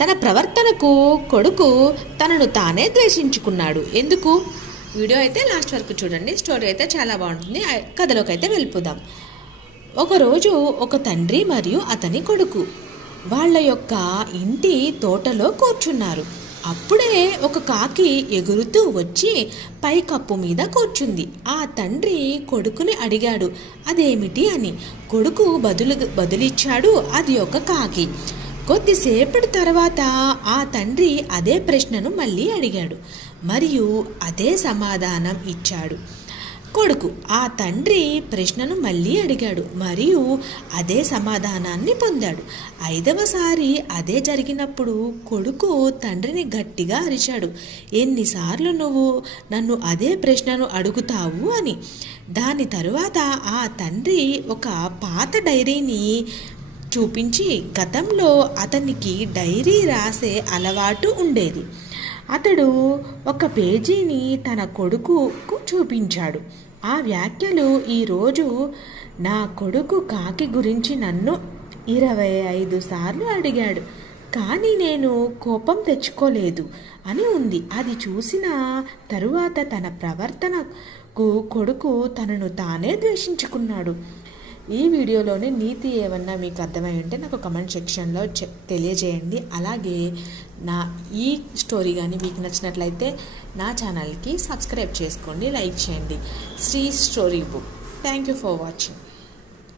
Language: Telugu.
తన ప్రవర్తనకు కొడుకు తనను తానే ద్వేషించుకున్నాడు. ఎందుకు? వీడియో అయితే లాస్ట్ వరకు చూడండి. స్టోరీ అయితే చాలా బాగుంటుంది. కథలోకి అయితే వెళ్ళిపోదాం. ఒకరోజు ఒక తండ్రి మరియు అతని కొడుకు వాళ్ళ యొక్క ఇంటి తోటలో కూర్చున్నారు. అప్పుడే ఒక కాకి ఎగురుతూ వచ్చి పైకప్పు మీద కూర్చుంది. ఆ తండ్రి కొడుకుని అడిగాడు అదేమిటి అని. కొడుకు బదులిచ్చాడు, అది ఒక కాకి. కొద్దిసేపటి తర్వాత ఆ తండ్రి అదే ప్రశ్నను మళ్ళీ అడిగాడు మరియు అదే సమాధానం ఇచ్చాడు కొడుకు. ఆ తండ్రి ప్రశ్నను మళ్ళీ అడిగాడు మరియు అదే సమాధానాన్ని పొందాడు. 5వసారి అదే జరిగినప్పుడు కొడుకు తండ్రిని గట్టిగా అరిచాడు, ఎన్నిసార్లు నువ్వు నన్ను అదే ప్రశ్నను అడుగుతావు అని. దాని తరువాత ఆ తండ్రి ఒక పాత డైరీని చూపించి గతంలో అతనికి డైరీ రాసే అలవాటు ఉండేది. అతడు ఒక పేజీని తన కొడుకుకు చూపించాడు. ఆ వ్యాఖ్యలు, ఈరోజు నా కొడుకు కాకి గురించి నన్ను 25 సార్లు అడిగాడు కానీ నేను కోపం తెచ్చుకోలేదు అని ఉంది. అది చూసిన తరువాత తన ప్రవర్తనకు కొడుకు తనను తానే ద్వేషించుకున్నాడు. ఈ వీడియోలోని నీతి ఏమన్నా మీకు అర్థమై ఉంటే నాకు కమెంట్ సెక్షన్లో తెలియజేయండి. అలాగే ఈ స్టోరీ కానీ మీకు నచ్చినట్లయితే నా ఛానల్కి సబ్స్క్రైబ్ చేసుకోండి, లైక్ చేయండి. Sri story book. Thank you for watching.